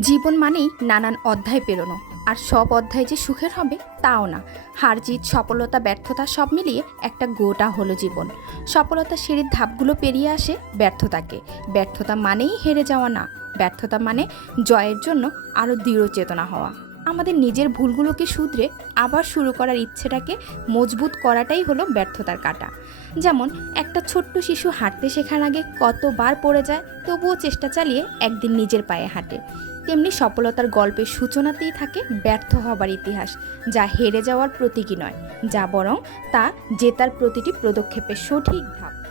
জীবন মানেই নানান অধ্যায় পেরোনো। আর সব অধ্যায় যে সুখের হবে, তাও না। হার জিত, সফলতা, ব্যর্থতা সব মিলিয়ে একটা গোটা হলো জীবন। সফলতা সিঁড়ির ধাপগুলো পেরিয়ে আসে ব্যর্থতাকে। ব্যর্থতা মানেই হেরে যাওয়া না। ব্যর্থতা মানে জয়ের জন্য আরও দৃঢ় চেতনা হওয়া। আমাদের নিজের ভুলগুলোকে শুধরে আবার শুরু করার ইচ্ছেটাকে মজবুত করাটাই হলো ব্যর্থতার কাটা। যেমন, একটা ছোট্ট শিশু হাঁটতে শেখার আগে কতবার পড়ে যায়, তবুও চেষ্টা চালিয়ে একদিন নিজের পায়ে হাঁটে। তেমনি সফলতার গল্পের সূচনাতেই থাকে ব্যর্থ হবার ইতিহাস, যা হেরে যাওয়ার প্রতীকী নয়, যা বরং তা জেতার প্রতিটি পদক্ষেপের সঠিক ধাপ।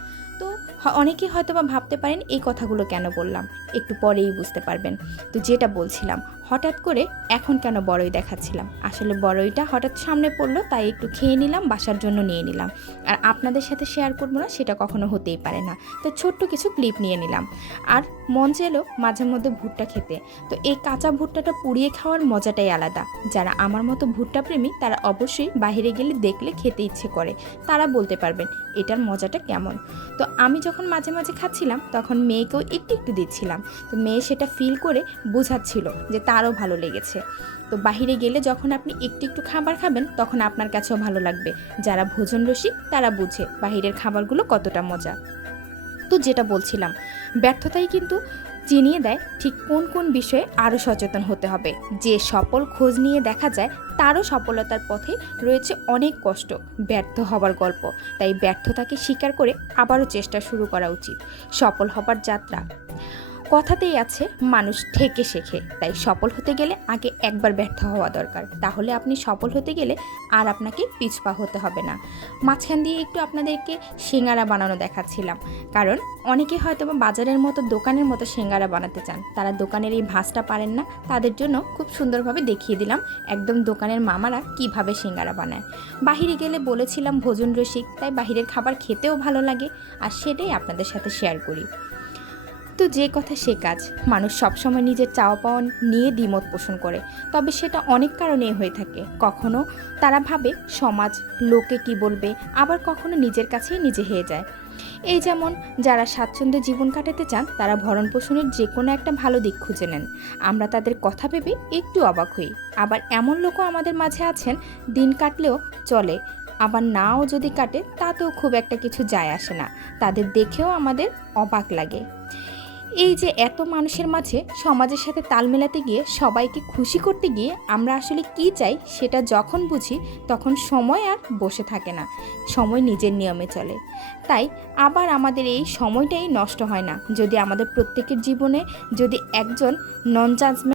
অনেকেই হয়তো বা ভাবতে পারেন এই কথাগুলো কেন বললাম, একটু পরেই বুঝতে পারবেন। তো যেটা বলছিলাম, হঠাৎ করে এখন কেন বড়ই দেখাচ্ছিলাম? আসলে বড়ইটা হঠাৎ সামনে পড়ল, তাই একটু খেয়ে নিলাম, বাসার জন্য নিয়ে নিলাম। আর আপনাদের সাথে শেয়ার করব না, সেটা কখনো হতেই পারে না। তো ছোট্ট কিছু ক্লিপ নিয়ে নিলাম। আর মন চেলো মাঝে মধ্যে ভুট্টা খেতে। তো এই কাঁচা ভুট্টাটা পুড়িয়ে খাওয়ার মজাটাই আলাদা। যারা আমার মতো ভুট্টা প্রেমী, তারা অবশ্যই বাইরে গেলে দেখলে খেতে ইচ্ছে করে। তারা বলতে পারবেন, এটার মজাটা কেমন? তো আমি যখন মাঝে মাঝে খাচ্ছিলাম, তখন মেয়েকেও একটু একটু দিচ্ছিলাম। তো মেয়ে সেটা ফিল করে বোঝাচ্ছিল যে তারও ভালো লেগেছে। তো বাহিরে গেলে যখন আপনি একটু একটু খাবার খাবেন, তখন আপনার কাছেও ভালো লাগবে। যারা ভোজন রসিক, তারা বুঝে বাহিরের খাবারগুলো কতটা মজা। তো যেটা বলছিলাম, ব্যর্থতাই কিন্তু চিনিয়ে দেয় ঠিক কোন কোন বিষয়ে আরও সচেতন হতে হবে। যে সফল খোঁজ নিয়ে দেখা যায়, তারও সফলতার পথে রয়েছে অনেক কষ্ট, ব্যর্থ হবার গল্প। তাই ব্যর্থতাকে স্বীকার করে আবারও চেষ্টা শুরু করা উচিত। সফল হবার যাত্রা কথাতেই আছে, মানুষ ঠেকে শেখে। তাই সফল হতে গেলে আগে একবার ব্যর্থ হওয়া দরকার। তাহলে আপনি সফল হতে গেলে আর আপনাকে পিছপা হতে হবে না। মাঝখান দিয়ে একটু আপনাদেরকে সিঙ্গারা বানানো দেখাচ্ছিলাম। কারণ অনেকে হয়তো বাজারের মতো, দোকানের মতো সিঙ্গারা বানাতে চান। তারা দোকানের এই ভাঁজটা পারেন না। তাদের জন্য খুব সুন্দরভাবে দেখিয়ে দিলাম একদম দোকানের মামারা কীভাবে সিঙ্গারা বানায়। বাহিরে গেলে বলেছিলাম ভোজন রসিক, তাই বাহিরের খাবার খেতেও ভালো লাগে। আর সেটাই আপনাদের সাথে শেয়ার করি। তো যে কথা সে কাজ। মানুষ সবসময় নিজের চাওয়া পাওয়া নিয়ে দ্বিমত পোষণ করে, তবে সেটা অনেক কারণেই হয়ে থাকে। কখনো তারা ভাবে সমাজ, লোকে কি বলবে, আবার কখনো নিজের কাছেই নিজে হয়ে যায়। এই যেমন যারা স্বাচ্ছন্দ্যে জীবন কাটাতে চান, তারা ভরণ পোষণের যে কোনো একটা ভালো দিক খুঁজে নেন। আমরা তাদের কথা ভেবে একটু অবাক হই। আবার এমন লোকও আমাদের মাঝে আছেন, দিন কাটলেও চলে, আবার নাও যদি কাটে, তাতেও খুব একটা কিছু যায় আসে না। তাদের দেখেও আমাদের অবাক লাগে। এই যে এত মানুষের মাঝে সমাজের সাথে তাল মেলাতে গিয়ে সবাইকে খুশি করতে গিয়ে আমরা আসলে কি চাই সেটা যখন বুঝি তখন সময় আর বসে থাকে না। সময় নিজের নিয়মে চলে। তাই আবার আমাদের এই সময়টাই নষ্ট হয় না। যদি আমাদের প্রত্যেকের জীবনে যদি একজন নন জাজমেন্ট